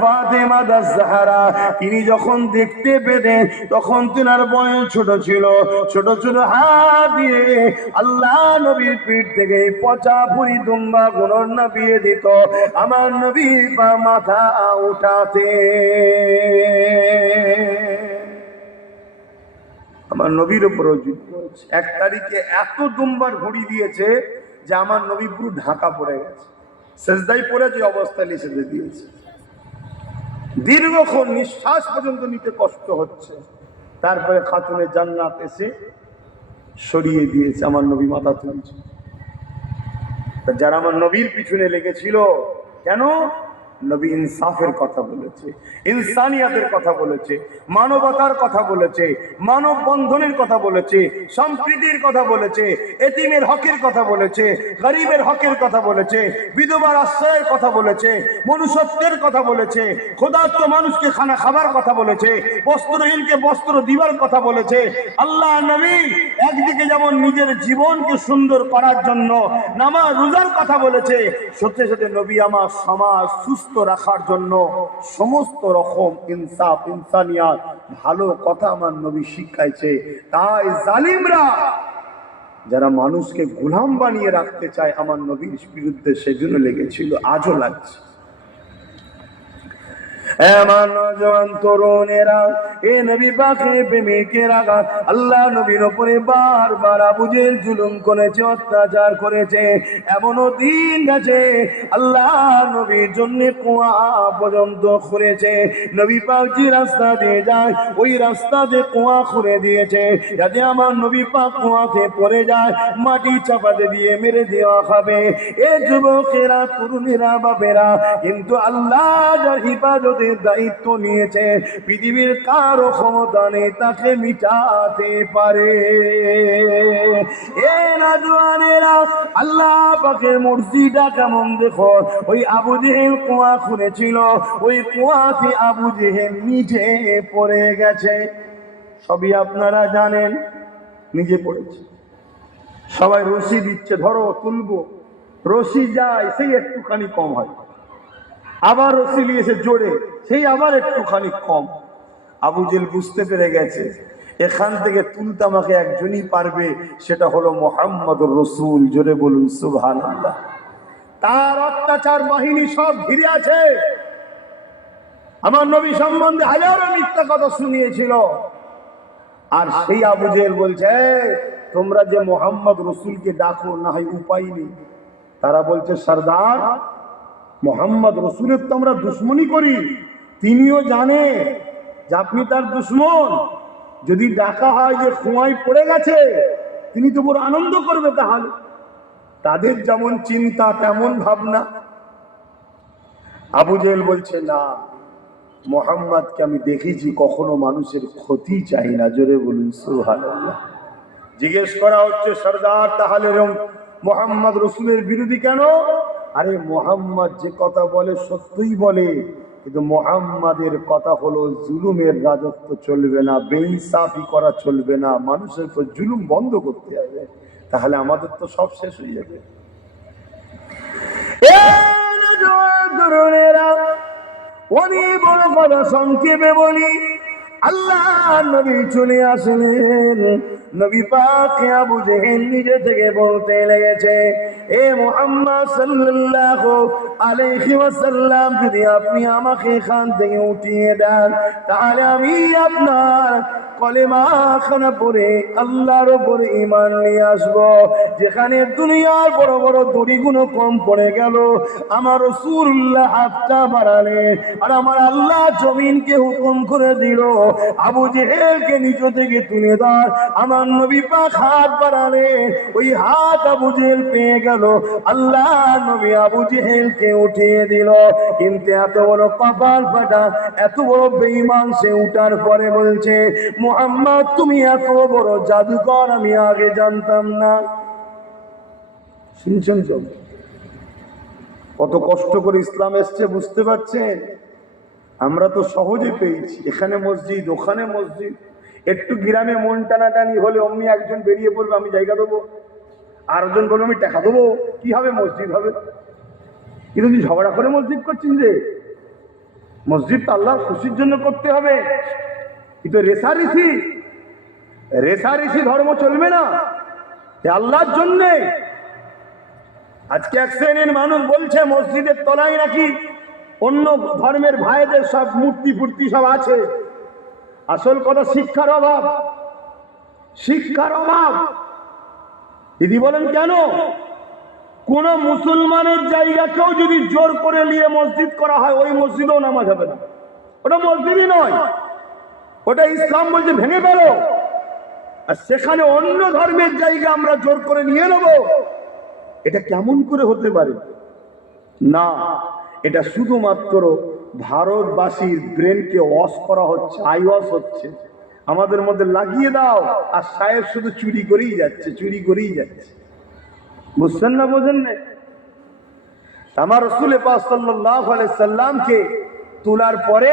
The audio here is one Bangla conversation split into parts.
ফাতেমা দাসহারা তিনি যখন দেখতে পেতেন তখন তিনার বয়স ছোট ছিল। ছোট ছোট হাত দিয়ে আল্লাহ নবীর পিঠ থেকে পচা পুরি দুম্বা গুণর নাপিয়ে দিত। আমার নবী পা মাথা উঠাতে। আমার নবীর উপর। এক তারিখে এত দুম্বার ঘুড়ি দিয়েছে যে আমার নবী পুরো ঢাকা পড়ে গেছে। সেজদাই পড়ে যে অবস্থায় লিখে দিয়েছে। দীর্ঘক্ষণ নিঃশ্বাস পর্যন্ত নিতে কষ্ট হচ্ছে। তারপরে খাতুনে জান্নাত এসে সরিয়ে দিয়েছে আমার নবী মাথা তুলেছে। যারা আমার নবীর পিছনে লেগেছিল, কেন? নবী ইনসাফের কথা বলেছে ইনসানিয়াতের কথা বলেছে মানবতার কথা বলেছে মানব বন্ধনের কথা বলেছে সম্প্রীতির কথা বলেছে এতিমের হকের কথা বলেছে গরিবের হকের কথা বলেছে বিধবার আশ্রয়ের কথা বলেছে মনুষ্যত্বের কথা বলেছে ক্ষুধার্ত মানুষকে খানা খাবার কথা বলেছে বস্ত্রহীনকে বস্ত্র দিবার কথা বলেছে আল্লাহ নবী একদিকে যেমন নিজের জীবনকে সুন্দর করার জন্য নামাজ রোজার কথা বলেছে সত্যি সত্যি নবী আমার সমাজ সুস্থ রাখার জন্য সমস্ত রকম ইনসাফ, ইনসানিয়াত, ভালো কথা আমার নবী শিক্ষাইছে তাই জালিমরা যারা মানুষকে গুলাম বানিয়ে রাখতে চায় আমার নবীর বিরুদ্ধে সেজন্য লেগেছিল, আজও লাগছে। এমন নজওয়ান তরুণেরা, এ নবী পাকে প্রেমিকেরা, আল্লাহ নবীর উপরে বারবার আবুজেল জুলুম করেছে, অত্যাচার করেছে, এমনও দিন গেছে, আল্লাহ নবীর জন্য কুয়া পর্যন্ত খুঁড়েছে নবী যে রাস্তা দিয়ে যায়, ওই রাস্তা দিয়ে কুয়া খুঁড়ে দিয়েছে। যাতে আমার নবী পাক কুয়াতে পড়ে যায়, মাটি চাপাতে দিয়ে মেরে দেওয়া হবে। এ যুবকেরা, তরুণেরা, বাপেরা, কিন্তু আল্লাহ যার হিফাজতের দায়িত্ব নিয়েছে। পৃথিবীর কারও ক্ষমতা নেই, তাকে মিটাতে পারে। আল্লাহ পাকের মসজিদটা কেমন দেখো? ওই আবু জেহেল কুয়া খুঁড়েছিল ওই কুয়াতে আবু জেহেল নিজে পড়ে গেছে। সবই আপনারা জানেন, নিজে পড়েছে। সবাই রশি দিচ্ছে, ধরো, তুলবো। রশি যায়, সেই একটুখানি কম হয়। আবার রশি নিয়েছে জোরে, সেই আবার একটুখানি কম। আবু জেল বুঝতে পেরে গেছে, এখান থেকে তুলতে আমাকে একজনই পারবে, সেটা হলো মোহাম্মদ রসুল। জোরে বলুন সুবহান তার অত্যাচার বাহিনী সব ঘিরে আছে। আমার নবী সম্বন্ধে হাজারো মিথ্যা কথা শুনিয়েছিল। আর সেই আবু জেল বলছে তোমরা যে মোহাম্মদ রসুলকে ডাকো, না হয় উপায় নেই। তারা বলছে, সর্দার মোহাম্মদ রসুলের তো আমরা দুশ্মনী করি। তিনিও জানে যে আপনি তার দুশ্মন। যদি ডাকা হয় যে কুয়ায় পড়ে গেছে, তিনি তো বড় আনন্দ করবে তাহলে। তাদের যেমন চিন্তা, তেমন ভাবনা। আবু জেল বলছে, না, মোহাম্মদকে আমি দেখেছি, কখনো মানুষের ক্ষতি চাই না। জোরে বলুন, সুবহানাল্লাহ। জিজ্ঞেস করা হচ্ছে, সর্দার, তাহলে মোহাম্মদ রসুলের বিরোধী কেন? আরে মোহাম্মদ যে কথা বলে সত্যই বলে, কিন্তু মোহাম্মদের কথা হলো জুলুমের রাজত্ব চলবে না, বেইনসাফি করা চলবে না, মানুষের উপর জুলুম বন্ধ করতে হবে, তাহলে আমাদের তো সব শেষ হয়ে যাবে। সংক্ষেপে বলি, আল্লাহ নবী চলে আসলেন। নবী আবু জেহেল নিজে থেকে বলতে লেগেছে, এ মোহাম্মদ আলাইহি ওয়াসাল্লাম, যদি আপনি আমাকে থেকে উঠিয়ে দেন, তাহলে আমি আপনার কলেমা খানা পড়ে আল্লাহর নিয়ে আসব। যেখানে দুনিয়ার বড় বড় দড়িগুলো কম পড়ে গেল, আমার রসুল্লাহ হাতটা বাড়ালে আর আমার আল্লাহ জমিনকে হুকুম করে দিল, আবু জেহেলকে নিচ থেকে তুলে দাঁড় আমার নবী পাক হাত বাড়ালে ওই হাত আবু জেহেল পেয়ে গেল। আল্লাহ নবী আবু জেহেলকে উঠিয়ে দিল। কিন্তু এত বড় কপাল ফাটা, এত বড় বেঈমান সে উঠার পরে বলছে, মোহাম্মদ, তুমি এত বড় জাদুকর, আমি আগে জানতাম না। শুনছেন তো? কত কষ্ট করে ইসলাম এসছে, বুঝতে পারছেন? আমরা তো সহজে পেয়েছি। এখানে মসজিদ, ওখানে মসজিদ। একটু গ্রামে মন টানাটানি হলে অমনি একজন বেরিয়ে পড়বে আমি জায়গা দেবো। আর একজন বলবে, আমি টাকা দেবো। কি হবে? মসজিদ হবে। কিন্তু তুই ঝগড়া করে মসজিদ করছিস রে? মসজিদ তো আল্লাহর খুশির জন্য করতে হবে। কিন্তু রেসারেসি রেসারেসি ধর্ম চলবে না। আল্লাহর জন্যে। আজকে এক শ্রেণির মানুষ বলছে, মসজিদের তলায় নাকি অন্য ধর্মের ভাইদের সব মূর্তি ফুর্তি সব আছে? আসল কথা শিক্ষার অভাব। শিক্ষার অভাব। দিদি বলেন, কেন? কোন মুসলমানের জায়গাকেও যদি জোর করে নিয়ে মসজিদ করা হয়, ওই মসজিদেও নামাজ হবে না। ওটা মসজিদই নয়। ওটা ইসলাম বলছে, ভেঙে ফেলো। আর সেখানে অন্য ধর্মের জায়গা আমরা জোর করে নিয়ে নেব। এটা কেমন করে হতে পারে? না, এটা শুধুমাত্র ভারতবাসীর ব্রেনকে ওয়াশ করা হচ্ছে আই ওয়াশ হচ্ছে। আমাদের মধ্যে লাগিয়ে দাও। আর সাহেব শুধু চুরি করেই যাচ্ছে, চুরি করেই যাচ্ছে। বুঝছেন না বোঝেন না আমার রসুলে পাক সাল্লাহ সাল্লামকে তোলার পরে,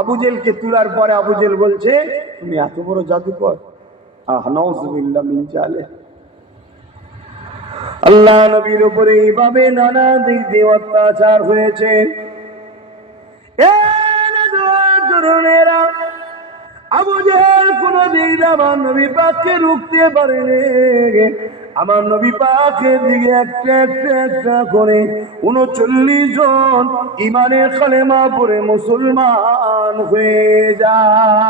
আবু জেলকে তোলার পরে আবুজেল বলছে, তুমি এত বড় জাদুকর। মিন আল্লাহ নবীর উপরে এইভাবে নানা দিক দিয়ে অত্যাচার হয়েছে। তরুণেরা আবু জাহেল কোন দিক আমার নবী পাককে রুখতে পারেনি। আমার নবী পাকের দিকে একটা একটা একটা করে উনচল্লিশ জন ইমানের খালেমা পরে মুসলমান হয়ে যায়।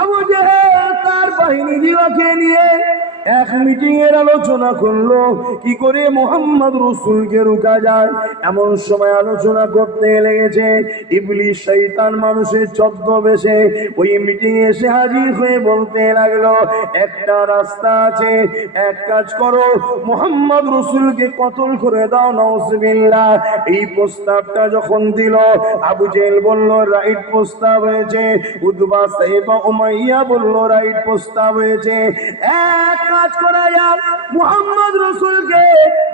আবু জাহেল তার বাহিনী দিবাকে নিয়ে এক মিটিং এর আলোচনা করল। কি করে মোহাম্মদ রসুলকে রুকা যায়? এমন সময় আলোচনা করতে লেগেছে। ইবলিশ শৈতান মানুষের ছদ্মবেশে ওই মিটিং এসে হাজির হয়ে বলতে লাগল, একটা রাস্তা আছে, এক কাজ করো। মোহাম্মদ রসুলকে কতল করে দাও নওসবিল্লাহ এই প্রস্তাবটা যখন দিল, আবু জেল বলল, রাইট প্রস্তাব হয়েছে। উদ্বাস সাহেব উমাইয়া বলল, রাইট প্রস্তাব হয়েছে। এক কাজ করা যাক মুহাম্মদ রসুলকে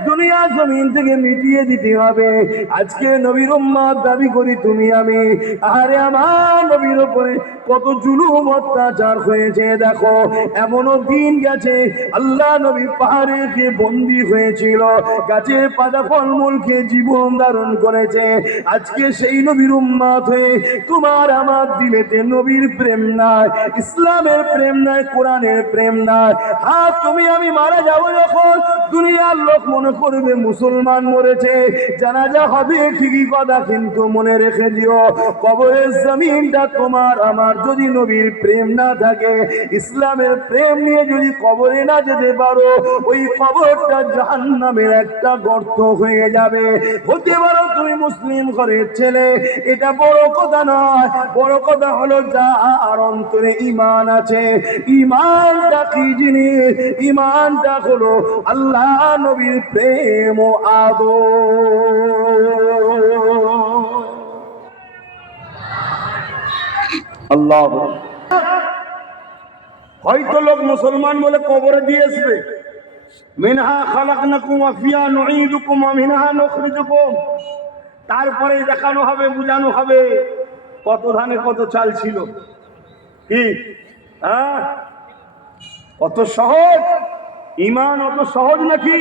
দুনিয়া জমিন থেকে মিটিয়ে দিতে হবে। আজকে নবীর উম্মাদ দাবি করি তুমি আমি। আরে আমার নবীর উপরে কত জুলুম অত্যাচার হয়েছে, দেখো। এমনও দিন গেছে, আল্লাহ নবী পাহাড়ে যে বন্দি হয়েছিল, গাছের পাতা ফলমূল খেয়ে জীবন ধারণ করেছে। আজকে সেই নবীর উম্মাদ হয়ে তোমার আমার দিলেতে নবীর প্রেম নাই, ইসলামের প্রেম নাই, কোরআনের প্রেম নাই আর তুমি, আমি মারা যাব যখন দুনিয়ার লোক মনে করবে মুসলমান মরেছে। জানাজা হবে, ঠিকই কথা, কিন্তু মনে রেখে দিও, কবরের জমিনটা তোমার, আমার যদি নবীর প্রেম না থাকে, ইসলামের প্রেম নিয়ে যদি কবরে না যেতে পারো, ওই কবরটা জাহান্নামের একটা গর্ত হয়ে যাবে। হতে পারো তুমি মুসলিম ঘরের ছেলে, এটা বড় কথা নয়, বড় কথা হলো যা আর অন্তরে ইমান আছে। ইমানটা কি জিনিস? ইমানটা হলো আল্লাহ নবীর প্রেম ও আদর। আল্লাহ। হয়তো লোক মুসলমান বলে কবরে দিয়ে আসবে। মিনহা খালাকনাকুম ফিয়া নুঈদুকুম ওয়া মিনহা নুখরিজুকুম। তারপরে দেখানো হবে, বুঝানো হবে কত ধানে কত চাল ছিল। কি? হ্যাঁ? কত সহজ? ইমান অত সহজ নাকি?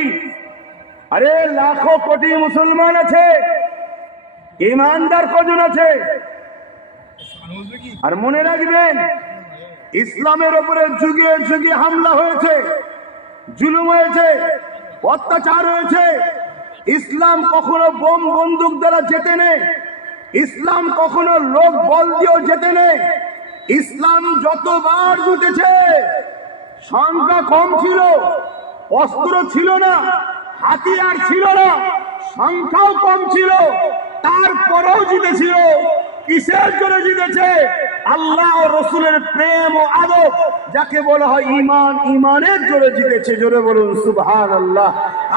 আরে লাখো কোটি মুসলমান আছে ইমানদার কজন আছে? আর মনে রাখবেন, ইসলামের উপরে যুগে যুগে হামলা হয়েছে, জুলুম হয়েছে, অত্যাচার হয়েছে। ইসলাম কখনো বোম বন্দুক দ্বারা যেতে নেই, ইসলাম কখনো লোক বল দিয়েও যেতে নেই। ইসলাম যতবার জুটেছে সংখ্যা কম ছিল, অস্ত্র ছিল না, হাতিয়ার ছিল না, সংখ্যাও কম ছিল। তারপরেও জিতেছিল। কিসের জন্য জিতেছে? আল্লাহ ও রসুলের প্রেম ও আদব, যাকে বলা হয় ইমান ইমানের জোরে জিতেছে। জোরে বলুন সুবহান আল্লাহ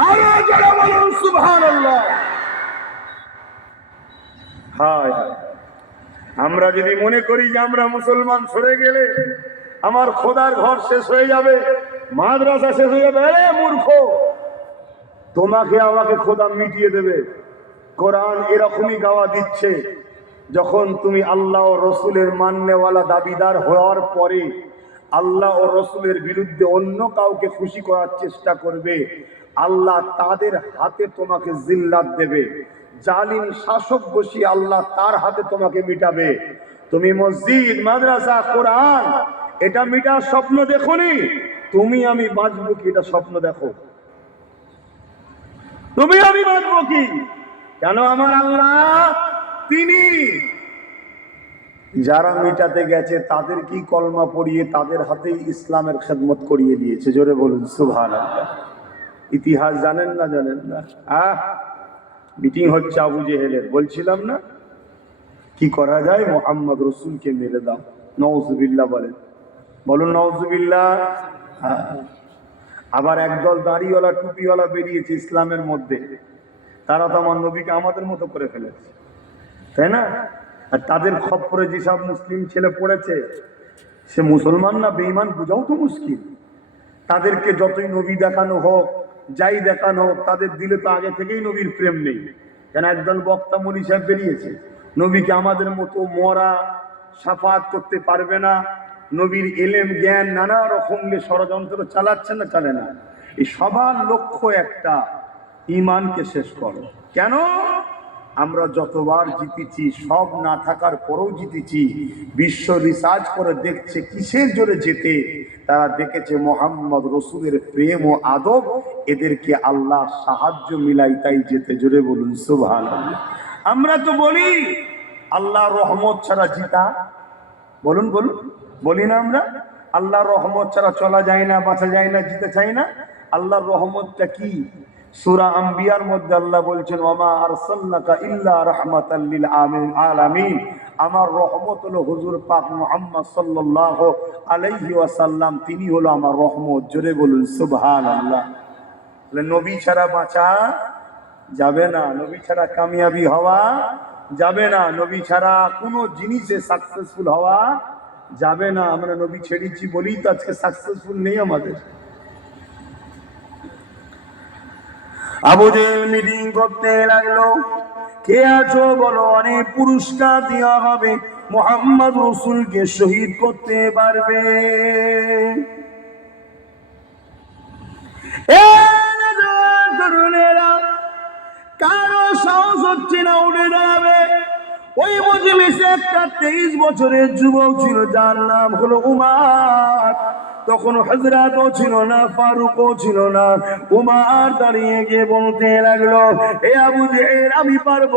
আরও জোরে বলুন সুবহান আল্লাহ হায়। আমরা যদি মনে করি যে আমরা মুসলমান সরে গেলে আমার খোদার ঘর শেষ হয়ে যাবে, মাদ্রাসা শেষ হয়ে যাবে। মূর্খ! তোমাকে আমাকে খোদা মিটিয়ে দেবে। কোরআন এরকমই গাওয়া দিচ্ছে, যখন তুমি আল্লাহ ও রসুলের মান্যওয়ালা দাবিদার হওয়ার পরে আল্লাহ ও রসুলের বিরুদ্ধে অন্য কাউকে খুশি করার চেষ্টা করবে। আল্লাহ তাদের হাতে তোমাকে জিল্লাত দেবে। জালিম শাসক বসিয়ে আল্লাহ তার হাতে তোমাকে মিটাবে। তুমি মসজিদ, মাদ্রাসা, কোরআন এটা মিটার স্বপ্ন দেখোনি? তুমি আমি বাঁচবো কি? এটা স্বপ্ন দেখো। তুমি আমি বাঁচবো কি? কেন আমার আল্লাহ? তিনি। যারা মিটাতে গেছে, তাদের কি কলমা পড়িয়ে তাদের হাতেই ইসলামের খেদমত করিয়ে দিয়েছে? জোরে বলুন সুভান ইতিহাস জানেন না জানেন না? আহ, মিটিং হচ্ছে আবু জেহেলের। বলছিলাম না? কি করা যায়? মোহাম্মদ রসুলকে মেরে দাও। নওজুবিল্লাহ বলেন। বলুন নওজুবিল্লাহ হ্যাঁ। আবার একদল দাড়িওয়ালা, টুপিওয়ালা বেরিয়েছে ইসলামের মধ্যে। তারা তো আমার নবীকে আমাদের মতো করে ফেলেছে। তাই না? আর তাদের খপ্পরে যেসব মুসলিম ছেলে পড়েছে, সে মুসলমান না বেঈমান বোঝাও তো মুশকিল। তাদেরকে যতই নবী দেখানো হোক, যাই দেখানো হোক, তাদের দিলে তো আগে থেকেই নবীর প্রেম নেই। কেন একদল বক্তা মলি সাহেব বেরিয়েছে? নবীকে আমাদের মতো মরা, সাফাত করতে পারবে না নবীর এলেম, জ্ঞান, নানা রকম ষড়যন্ত্র চালাচ্ছে না, চালে না। এই সবার লক্ষ্য একটা, ইমানকে শেষ করো। কেন? আমরা যতবার জিতেছি, সব না থাকার পরেও জিতেছি। বিশ্ব রিসার্চ করে দেখছে, কিসের জোরে যেতে তারা দেখেছে মোহাম্মদ রসুলের প্রেম ও আদব, এদেরকে আল্লাহ সাহায্য মিলাই তাই যেতে জোরে বলুন সুভান আমরা তো বলি আল্লাহ রহমত ছাড়া জিতা। বলুন বলুন। বলি না আমরা? আল্লাহর রহমত ছাড়া চলা যায় না, বাঁচা যায় না, জিতে চাই না। আল্লাহর রহমতটা কি? সূরা আম্বিয়ার মধ্যে আল্লাহ বলছেন ওমা আমার রহমত হলো হুজুর পাক মুহাম্মদ সাল্লাল্লাহু আলাইহি ওয়াসাল্লাম। তিনি হলো আমার রহমত। জোরে বলুন, সুবহানাল্লাহ। তাহলে নবী ছাড়া বাঁচা যাবে না। নবী ছাড়া কামিয়াবি হওয়া যাবে না। নবী ছাড়া কোনো জিনিসে সাকসেসফুল হওয়া যাবে না, আমরা নবী ছেড়েছি বলেই তো আজকে সাকসেসফুল নেই আমাদের। আবু মিটিং করতে লাগল। কে আছো বলো? অনেক পুরস্কার দেওয়া হবে। মোহাম্মদ রসুলকে শহীদ করতে পারবে। কারও সাহস হচ্ছে না উঠে দাঁড়াবে। ওই মজলিসে একটা তেইশ বছরের যুবক ছিল, যার নাম হলো উমার। তখন হজরাতও ছিল না, ফারুকও ছিল না। উমার দাঁড়িয়ে গিয়ে বলতে লাগল, এ আবু জেহেল, আমি পারব,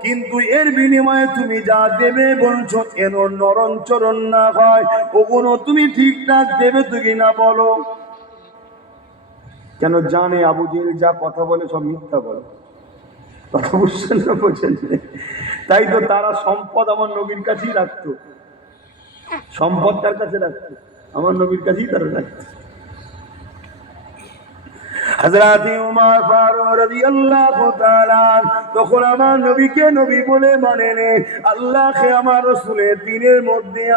কিন্তু এর বিনিময়ে তুমি যা দেবে বলছো এর নরম চরণ না হয়। ওগুলো তুমি ঠিকঠাক দেবে তুমি না বলো? কেন জানে আবু জেহেল যা কথা বলে সব মিথ্যা বলে? কথা বুঝছেন না তাই তো তারা সম্পদ আমার নবীর কাছেই রাখতো। সম্পদ তার কাছে রাখতো? আমার নবীর কাছেই তারা রাখতো। তাআলা, তখন আমার নবীকে নবী বলে আমার দিনের মধ্যে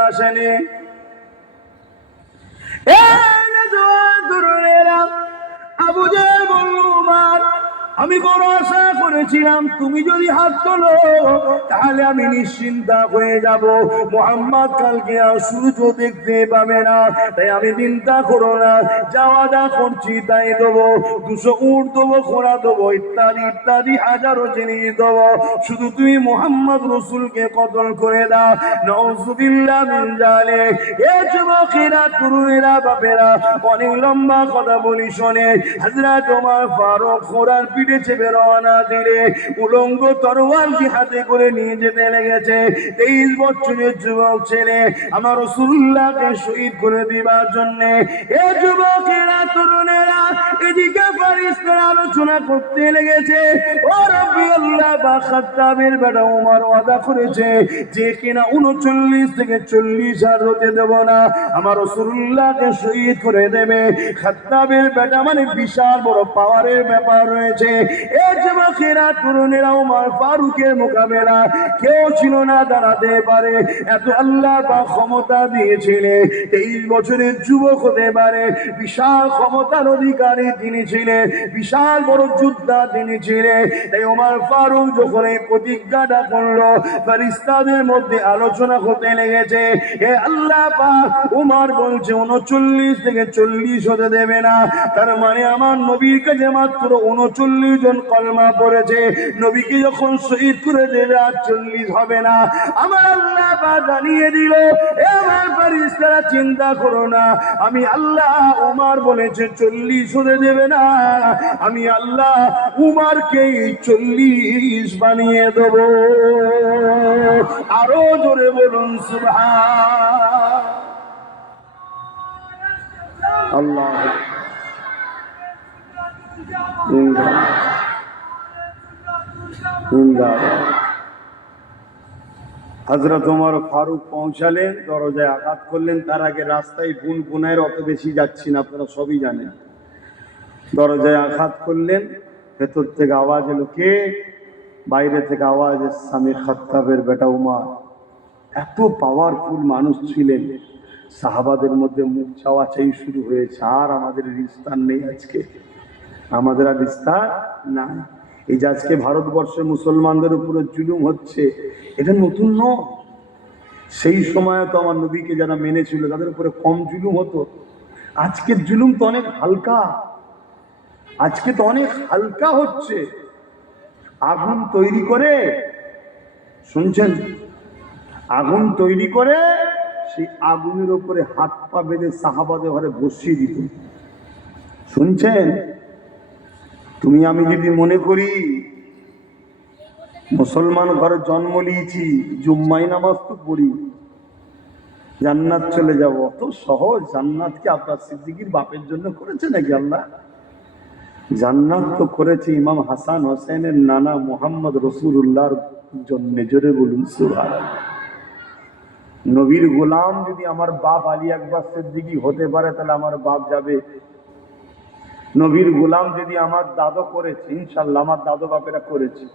বলল আমি বড় আশা করেছিলাম, তুমি যদি হাত তোলো, তাহলে আমি নিশ্চিন্তা হয়ে যাব। মোহাম্মদ কালকে আর সূর্য দেখতে পাবে না, তাই আমি চিন্তা করো না, যাওয়া যা করছি তাই দেবো। দুশো উঠ দেবো, ঘোড়া দেবো, ইত্যাদি ইত্যাদি, হাজারো জিনিস দেবো। শুধু তুমি মোহাম্মদ রসুলকে কতল করে দাও। নজুবিল্লাহ মিন জালে এ যুবকেরা, তরুণেরা, বাপেরা, অনেক লম্বা কথা বলি শোনে। হাজরা তোমার ফারুক ঘোড়ার পিঠে চেপে রওনা দিলে। উলঙ্গ তরোয়াল কি হাতে করে নিয়ে যেতে লেগেছে। তেইশ বছরের যুবক ছেলে আমার রসুল্লাহকে শহীদ করে দিবার জন্য। এ যুবকেরা, তরুণেরা, এদিকে ফারিস্তার আলোচনা করতে লেগেছে। ও রব্বি আল্লাহ বা খাত্তাবের বেটা উমার ওয়াদা করেছে যে কিনা উনচল্লিশ থেকে চল্লিশ হাজার হতে দেব না। আমার রসুল্লাহকে শহীদ করে দেবে। খাত্তাবের বেটা মানে বিশাল বড় পাওয়ারের ব্যাপার রয়েছে। এ ফারুকের মোকাবেলা, কেউ ছিল না দাঁড়াতে পারে। এত আল্লাহ ক্ষমতা দিয়েছিলে, তেইশ বছরের যুবক হতে পারে। বিশাল ক্ষমতার অধিকারী তিনি বিশাল বড় যোদ্ধা তিনি ওমার ফারুক যখন এই প্রতিজ্ঞাটা করল ফারিস্তাদের মধ্যে আলোচনা হতে লেগেছে এ আল্লাহ উমার বলছে, উনচল্লিশ থেকে চল্লিশ হতে দেবে না। তার মানে আমার নবীর কাছে মাত্র উনচল্লিশ জন কলমা পড়েছে। নবীকে যখন শহীদ করে দেবে আর চল্লিশ হবে না, আমার আল্লাহ পাক জানিয়ে দিল এ আমার ফারিস্তারা চিন্তা করো না, আমি আল্লাহ উমার বলেছে চল্লিশ হতে দেবে না, আমি আল্লাহ উমারকে চল্লিশ বানিয়ে দেব। আরও জোরে বলুন, সুবহান। আল্লাহ। হজরত ওমর ফারুক পৌঁছালেন, দরজায় আঘাত করলেন। তার আগে রাস্তায় বুন বুনায়ের অত বেশি যাচ্ছি না, আপনারা সবই জানেন। দরজায় আঘাত করলেন, ভেতর থেকে আওয়াজ এলো, কে? বাইরে থেকে আওয়াজ স্বামী খত্তাবের বেটা উমার। এত পাওয়ারফুল মানুষ ছিলেন। সাহাবাদের মধ্যে মুখ চাওয়া চাই শুরু হয়েছে, আর আমাদের রিস্তার নেই আজকে। আমাদের আর বিস্তার নাই। এই যে আজকে ভারতবর্ষে মুসলমানদের উপরে জুলুম হচ্ছে, এটা নতুন নয়। সেই সময় তো আমার নবীকে যারা মেনেছিল, তাদের উপরে কম জুলুম হতো। আজকের জুলুম তো অনেক হালকা। আজকে তো অনেক হালকা হচ্ছে। আগুন তৈরি করে, শুনছেন? আগুন তৈরি করে, সেই আগুনের উপরে হাত পা বেঁধে সাহাবাদে ঘরে বসিয়ে দিত। শুনছেন? তুমি আমি যদি মনে করি মুসলমান ঘরে জন্ম নিয়েছি জুম্মাই নামাজ তো পড়ি, জান্নাত চলে যাব। অত সহজ জান্নাত কি আপনার সিদ্দিকির বাপের জন্য করেছে নাকি আল্লাহ? জান্নাত তো করেছে ইমাম হাসান হোসেনের নানা মোহাম্মদ রসুল্লাহর জন্য। জোরে বলুন সুভাষ নবীর গোলাম যদি আমার বাপ আলী একবার সিদ্দিকি হতে পারে, তাহলে আমার বাপ যাবে নবীর গোলাম যদি আমার দাদু করেছে, ইনশাল্লাহ আমার দাদু বাপেরা করেছে।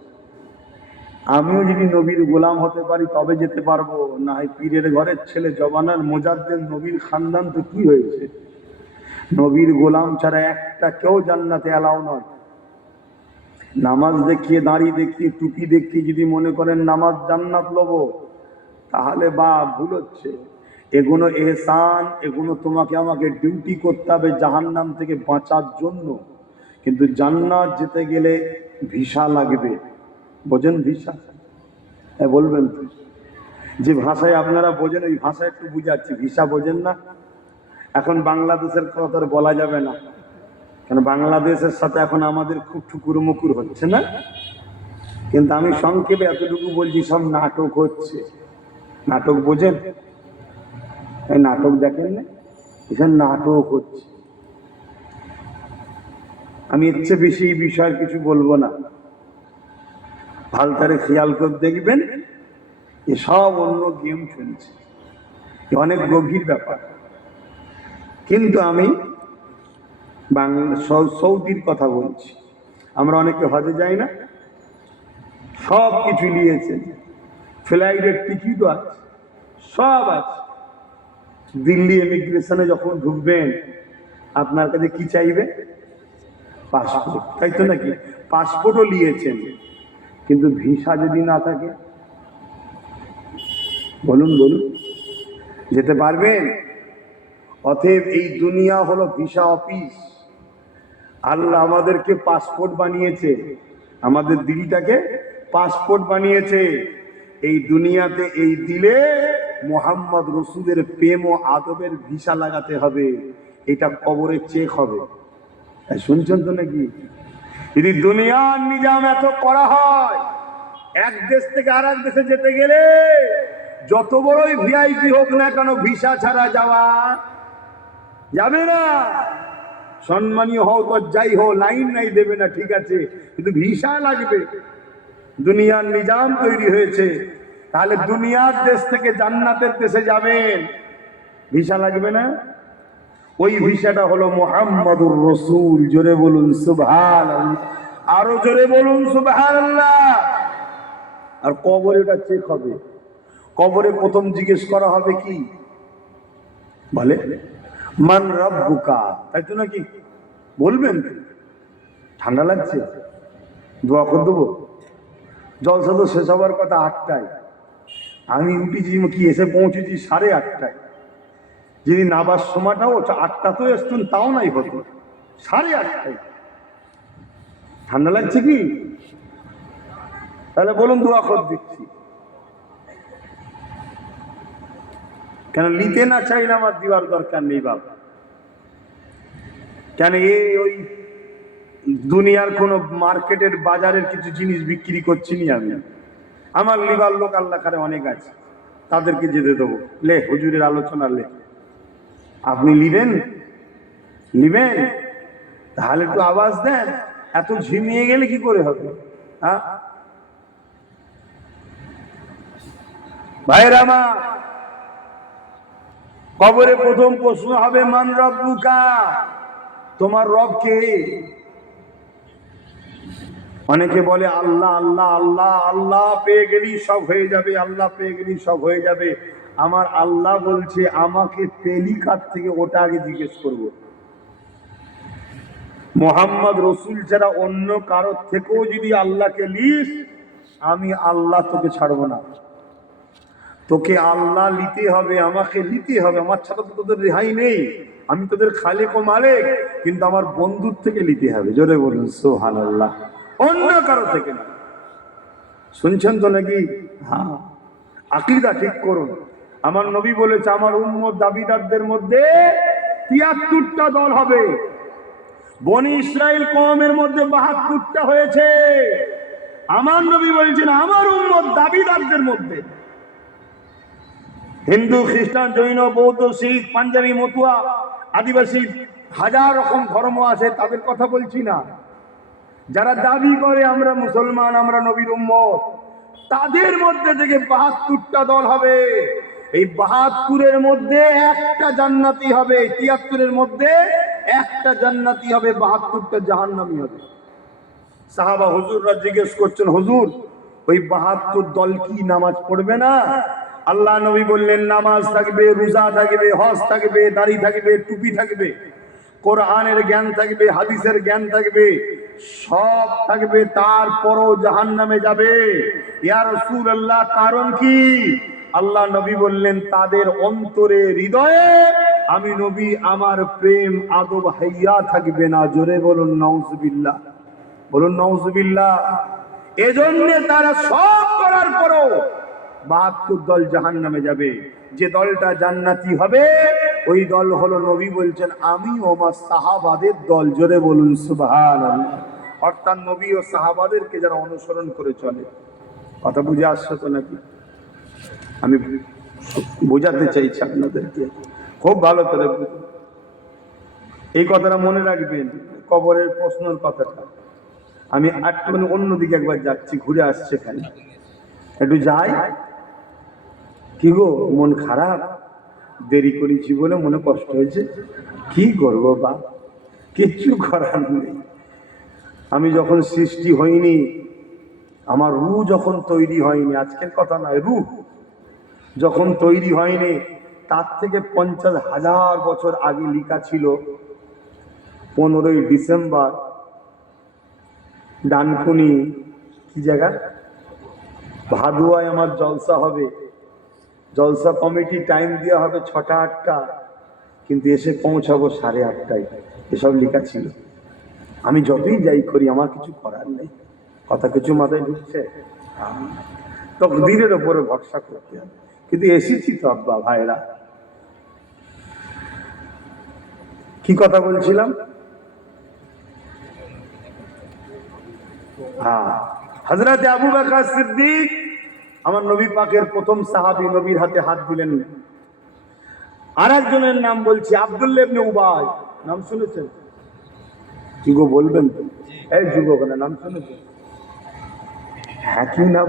আমিও যদি নবীর গোলাম হতে পারি, তবে যেতে পারব। না হয় পীরের ঘরের ছেলে জবানার মোজাদ্দের নবীর খানদান তো কি হয়েছে? নবীর গোলাম ছাড়া একটা কেউ জান্নাতে এলাও নয়। নামাজ দেখিয়ে, দাঁড়ি দেখিয়ে, টুপি দেখিয়ে যদি মনে করেন, নামাজ জান্নাত লবো, তাহলে বা ভুল হচ্ছে। এগুলো এহসান, এগুলো তোমাকে আমাকে ডিউটি করতে হবে জাহান্নাম থেকে বাঁচার জন্য। কিন্তু জান্নাত যেতে গেলে ভিসা লাগবে। বোঝেন ভিসা? হ্যাঁ বলবেন তো। যে ভাষায় আপনারা বোঝেন, ওই ভাষা একটু বুঝাচ্ছি। ভিসা বোঝেন না? এখন বাংলাদেশের কথা বলা যাবে না। কেন, বাংলাদেশের সাথে এখন আমাদের খুব ঠুকুর মুকুর হচ্ছে না? কিন্তু আমি সংক্ষেপে এতটুকু বলছি, সব নাটক হচ্ছে। নাটক বোঝেন? এই নাটক দেখেন না? এখানে নাটক হচ্ছে। আমি চেয়ে বেশি এই কিছু বলব না। ভালতারে খেয়াল করে দেখবেন এসব অন্য গেম এ অনেক গভীর ব্যাপার। কিন্তু আমি বাংলা সৌদির কথা বলছি। আমরা অনেকে হজে যাই না। সব কিছু নিয়েছেন ফ্লাইটের টিকিটও আছে। সব আছে। দিল্লি ইমিগ্রেশনে যখন ঢুকবেন, আপনার কাছে কি চাইবে? পাসপোর্ট তাই তো নাকি? পাসপোর্টও নিয়েছেন, কিন্তু ভিসা যদি না থাকে, বলুন বলুন, যেতে পারবেন? অতএব এই দুনিয়া হলো ভিসা অফিস আল্লাহ আমাদেরকে পাসপোর্ট বানিয়েছে। আমাদের দিলটাকে পাসপোর্ট বানিয়েছে। এই দুনিয়াতে এই দিলে মোহাম্মদ রসুলের প্রেম ও আদবের ভিসা লাগাতে হবে। এটা কবরে চেক হবে। শুনছেন তো নাকি? যদি দুনিয়ার নিজাম এত করা হয়, এক দেশ থেকে আর এক দেশে যেতে গেলে যত বড়ই ভিআইপি হোক না কেন ভিসা ছাড়া যাওয়া যাবে না। সম্মানীয় হও তো যাই হো লাইন নাই দেবে না, ঠিক আছে। কিন্তু ভিসা লাগবে। দুনিয়ার নিজাম তৈরি হয়েছে, তাহলে দুনিয়ার দেশ থেকে জান্নাতের দেশে যাবেন। ভিসা লাগবে না? ওই ভিসাটা হলো মোহাম্মদুর রসুল, জোরে বলুন সুবহান আরও জোরে বলুন সুবহান আর কবরে ওটা চেক হবে। কবরে প্রথম জিজ্ঞেস করা হবে কি? বলে, মান রব্বুকা? তাই তো নাকি বলবেন? ঠান্ডা লাগছে? দোয়া করে দেবো? জলসা তো শেষ হবার কথা আটটায়। আমি উঠেছি কি এসে পৌঁছেছি সাড়ে আটটায়। যদি নাবার সময়টাও আটটা তো এসতুন তাও নাই হতো। সাড়ে আটটায়। ঠান্ডা লাগছে কি? তাহলে বলুন দোয়া কর দিচ্ছি। কেন নিতে না চাইলে আমার দিবার দরকার নেই বাবা। কেন এ ওই দুনিয়ার কোনো মার্কেটের বাজারের কিছু জিনিস বিক্রি করছি নি আমি। আমার লিবার লোক আল্লাহ কারে অনেক আছে, তাদেরকে যেতে দেবো। লে, হুজুরের আলোচনা লে। আপনি নিবেন নিবেন তাহলে একটু আওয়াজ দেন। এত ঝিমিয়ে গেলে কি করে হবে? হ্যাঁ? ভাইরা মা কবরে প্রথম প্রশ্ন হবে, মান রব্বুকা? তোমার রব কে? অনেকে বলে, আল্লাহ আল্লাহ আল্লাহ আল্লাহ পেয়ে গেলি সব হয়ে যাবে, আল্লাহ পেয়ে গেলি সব হয়ে যাবে। আমার আল্লাহ বলছে, আমাকে পেলি কার থেকে ওটা আগে জিজ্ঞেস করব। মোহাম্মদ রসুল ছাড়া অন্য কারোর থেকেও যদি আল্লাহকে লিস আমি আল্লাহ তোকে ছাড়বো না। তোকে আল্লাহ নিতে হবে, আমাকে নিতে হবে। আমার ছাড়া তো তোদের রেহাই নেই। আমি তোদের খালেক ও মালিক, কিন্তু আমার বন্ধুর থেকে নিতে হবে। জোরে বলুন সোহান আল্লাহ অন্য কারও থেকে না। শুনছেন তো নাকি? হ্যাঁ। আকিদা ঠিক করুন। আমার নবী বলেছে, আমার উম্মত দাবিদারদের মধ্যে তিয়াত্তরটা দল হবে। বনি ইসরায়েল কমের মধ্যে বাহাত্তরটা হয়েছে। আমার নবী বলছেন, আমার উম্মত দাবিদারদের মধ্যে। হিন্দু, খ্রিস্টান, জৈন, বৌদ্ধ, শিখ, পাঞ্জাবি, মতুয়া, আদিবাসী হাজার রকম ধর্ম আছে, তাদের কথা বলছি না। যারা দাবি করে আমরা মুসলমান, আমরা নবীর উম্মত, তাদের মধ্যে থেকে বাহাত্তরটা দল হবে। এই বাহাত্তরের মধ্যে একটা জান্নাতি হবে তিয়াত্তরের মধ্যে একটা জান্নাতি হবে, বাহাত্তরটা জাহান্নামি হবে। সাহাবা হুজুররা জিজ্ঞেস করছেন, হুজুর, ওই বাহাত্তর দল কি নামাজ পড়বে না? আল্লাহ নবী বললেন, নামাজ থাকবে, রোজা থাকবে, হজ থাকবে, দাড়ি থাকবে, টুপি থাকবে, কোরআনের জ্ঞান থাকবে, হাদিসের জ্ঞান থাকবে সব থাকবে, তারপরও জাহান নামে যাবে। ইয়া রসুল আল্লাহ কারণ কি? আল্লাহ নবী বললেন, তাদের অন্তরে হৃদয়ে আমি নবী, আমার প্রেম আদব হাইয়া থাকবে না। জোরে বলুন নওজবিল্লাহ বলুন নওজবিল্লাহ এজন্য তারা সব করার পরও বাহাত্তর দল জাহান নামে যাবে। যে দলটা জান্নাতি হবে, ওই দল হলো নবী বলছেন, আমি ও আমার সাহাবাদের দল। জোরে বলুন সুবহান অর্থাৎ নবী ও সাহাবাদেরকে যারা অনুসরণ করে চলে। কথা বুঝে আসছে তো নাকি? আমি বোঝাতে চাইছি আপনাদেরকে। খুব ভালো করে। এই কথাটা মনে রাখবেন, কবরের প্রশ্নের কথাটা। আমি আটটুখানি অন্যদিকে একবার যাচ্ছি, ঘুরে আসছে এখানে। একটু যাই। কি গো, মন খারাপ? দেরি করেছি বলে মনে কষ্ট হয়েছে। কি করব বা? কিচ্ছু করার নেই। আমি যখন সৃষ্টি হইনি, আমার রু যখন তৈরি হয়নি, আজকের কথা নয় রু যখন তৈরি হয়নি, তার থেকে পঞ্চাশ হাজার বছর আগে লেখা ছিল পনেরোই ডিসেম্বর, ডানকুনি, কি জায়গা? ভাদুয়ায় আমার জলসা হবে। জলসা কমিটি টাইম দেওয়া হবে ছটা, আটটা, কিন্তু এসে পৌঁছাবো সাড়ে আটটায়। এসব লেখা ছিল। আমি যতই যাই করি, আমার কিছু করার নেই। কথা কিছু মাথায় ঢুকছে। তকদিরের ওপরে ভরসা করতে হবে। কিন্তু এসেছি তো, আব্বা ভাইরা কি কথা বলছিলাম? হ্যাঁ। হজরত আবু বকর সিদ্দিক আমার নবী পাকের প্রথম সাহাবি নবীর হাতে হাত দিলেন। আর একজনের নাম বলছি আবদুল্লেবনে উবাই। নাম শুনেছেন? কি গো বলবেন তো? এই যুবক নাম শুনেছেন? হ্যাঁ কি নাম?